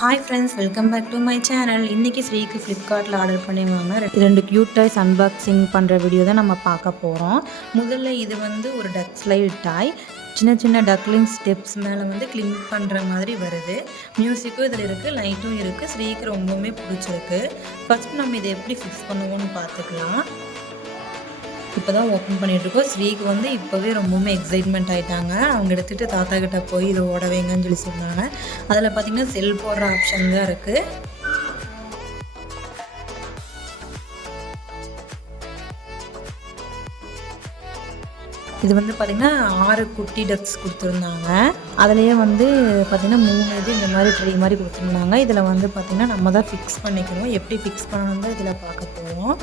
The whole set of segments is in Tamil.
Hi friends, welcome back to my channel. இன்றைக்கி ஸ்ரீக்கு ஃப்ளிப்கார்ட்டில் ஆர்டர் பண்ணியிருந்தாங்க 2 க்யூட் டாய்ஸ் அன்பாக்சிங் பண்ணுற வீடியோ தான் நம்ம பார்க்க போகிறோம். முதல்ல இது வந்து ஒரு டக் ஸ்லைட் டாய். சின்ன சின்ன டக்லிங் ஸ்டெப்ஸ் மேலே வந்து கிளிங் பண்ணுற மாதிரி வருது. மியூசிக்கும் இதில் இருக்குது, லைட்டும் இருக்குது. ஸ்ரீக்கு ரொம்பவுமே பிடிச்சிருக்கு. ஃபஸ்ட் நம்ம இதை எப்படி ஃபிக்ஸ் பண்ணுவோம்னு பார்த்துக்கலாம். இப்போ தான் ஓப்பன் பண்ணிகிட்ருக்கோம். ஸ்ரீக்கு வந்து இப்போவே ரொம்பவுமே எக்ஸைட்மெண்ட் ஆகிட்டாங்க. அவங்க எடுத்துகிட்டு தாத்தா கிட்ட போய் இதை ஓட வைங்கன்னு சொல்லி சொன்னாங்க. அதில் பார்த்திங்கன்னா செல் போடுற ஆப்ஷன் தான் இருக்குது. இது வந்து பார்த்திங்கன்னா 6 குட்டி டக்ஸ் கொடுத்துருந்தாங்க. அதுலேயே வந்து பார்த்திங்கன்னா 3 இது இந்த மாதிரி ட்ரீ மாதிரி கொடுத்துருந்தாங்க. இதில் வந்து பார்த்திங்கன்னா நம்ம தான் ஃபிக்ஸ் பண்ணிக்கணும். எப்படி ஃபிக்ஸ் பண்ணணும் தான் இதில் பார்க்க போகிறோம்.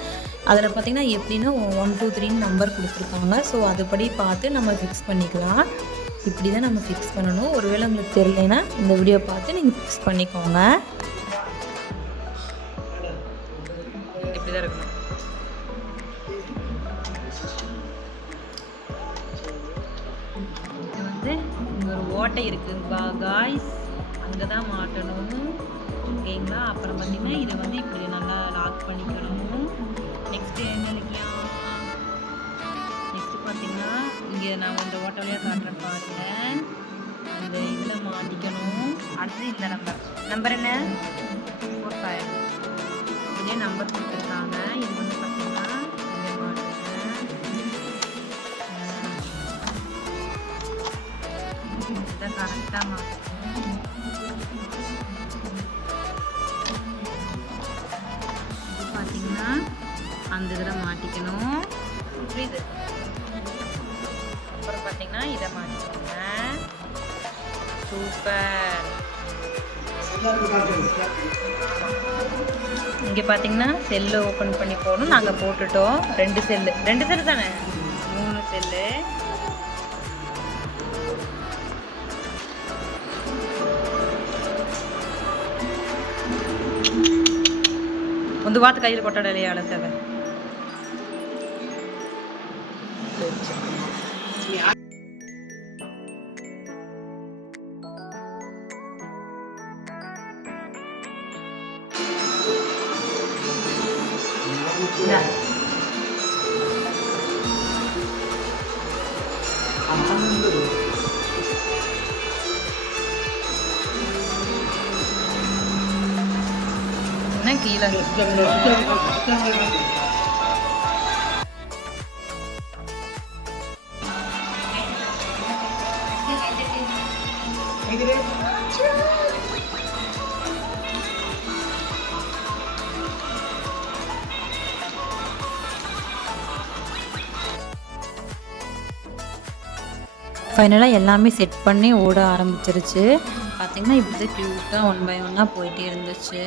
அதில் பார்த்திங்கன்னா எப்படின்னா 1 2 3 நம்பர் கொடுத்துருக்காங்க. ஸோ அதுபடி பார்த்து நம்ம ஃபிக்ஸ் பண்ணிக்கலாம். இப்படி தான் நம்ம ஃபிக்ஸ் பண்ணணும். ஒருவேளை உங்களுக்கு தெரியலைன்னா இந்த வீடியோ பார்த்து நீங்கள் ஃபிக்ஸ் பண்ணிக்கோங்க. இப்படி தான் இருக்கணும். இது வந்து இங்கே ஒரு ஓட்டை இருக்குங்கப்பா காய்ஸ், அங்கே தான் மாட்டணும். ஓகேங்களா? அப்புறம் பார்த்திங்கன்னா இதை வந்து இப்படி நல்லா லாக் பண்ணிக்கணும். நெக்ஸ்ட்டு என்ன இல்லையா, நெக்ஸ்ட்டு பார்த்திங்கன்னா இங்கே நான் இந்த ஓட்டலையாக காட்டுறேன் பாருங்கள். அந்த இதில் மாட்டிக்கணும். அடுத்து இந்த நம்பர் என்ன 4 5 இதே நம்பர் கொடுத்துருக்காங்க. இது வந்து பார்த்திங்கன்னா இங்கே மாட்டுறேன். இதை கரெக்டாக மாட்டணும். இது பார்த்திங்கன்னா அந்த இதில் மாட்டிக்கணும். புரியுது? அப்புறம் பார்த்திங்கன்னா இதை மாட்டிக்கோங்க. சூப்பர். இங்கே பார்த்தீங்கன்னா செல்லு ஓப்பன் பண்ணி போகணும். நாங்கள் போட்டுட்டோம். 2 செல்லு தானே, 3 செல்லு. ಒಂದು ವಾತ ಕೈಯಲ್ಲಿ ಕೊಟ್ಟಾಡಲಿ ಅಳಸದ கீழே ஃபைனலாக எல்லாமே செட் பண்ணி ஓட ஆரம்பிச்சிருச்சு. பார்த்திங்கன்னா இப்படி தான் க்யூட்டாக 1 by 1 போயிட்டே இருந்துச்சு.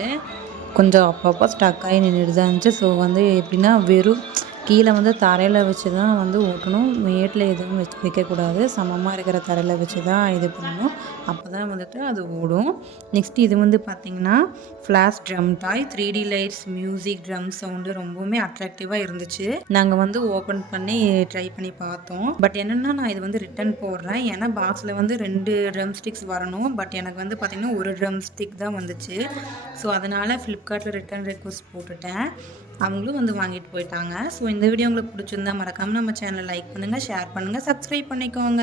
கொஞ்சம் அப்பப்போ ஸ்டக் ஆகி நின்றுட்டு தான் இருந்துச்சு. ஸோ வந்து எப்படின்னா வெறும் கீழே வந்து தரையில் வச்சு தான் வந்து ஓட்டணும். மேட்டில் எதுவும் வைக்கக்கூடாது. சமமாக இருக்கிற தரையில் வச்சு தான் இது பண்ணணும். அப்போ தான் வந்துட்டு அது ஓடும். நெக்ஸ்ட் இது வந்து பார்த்திங்கன்னா ஃப்ளாஷ் ட்ரம் டாய். 3D lights, music, drum sound ரொம்பவுமே அட்ராக்டிவாக இருந்துச்சு. நாங்கள் வந்து ஓப்பன் பண்ணி ட்ரை பண்ணி பார்த்தோம். பட் என்னென்னா நான் இது வந்து ரிட்டன் போடுறேன். ஏன்னா பாக்ஸில் வந்து 2 ட்ரம் ஸ்டிக்ஸ் வரணும். பட் எனக்கு வந்து பார்த்திங்கன்னா 1 ட்ரம் ஸ்டிக் தான் வந்துச்சு. ஸோ அதனால் ஃப்ளிப்கார்ட்டில் ரிட்டன் ரெக்வஸ்ட் போட்டுட்டேன். அவங்களும் வந்து வாங்கிட்டு போயிட்டாங்க. ஸோ இந்த வீடியோ உங்களுக்கு பிடிச்சிருந்தா மறக்காமல் நம்ம சேனலை லைக் பண்ணுங்கள், ஷேர் பண்ணுங்கள், சப்ஸ்கிரைப் பண்ணிக்கோங்க.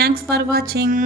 Thanks for watching.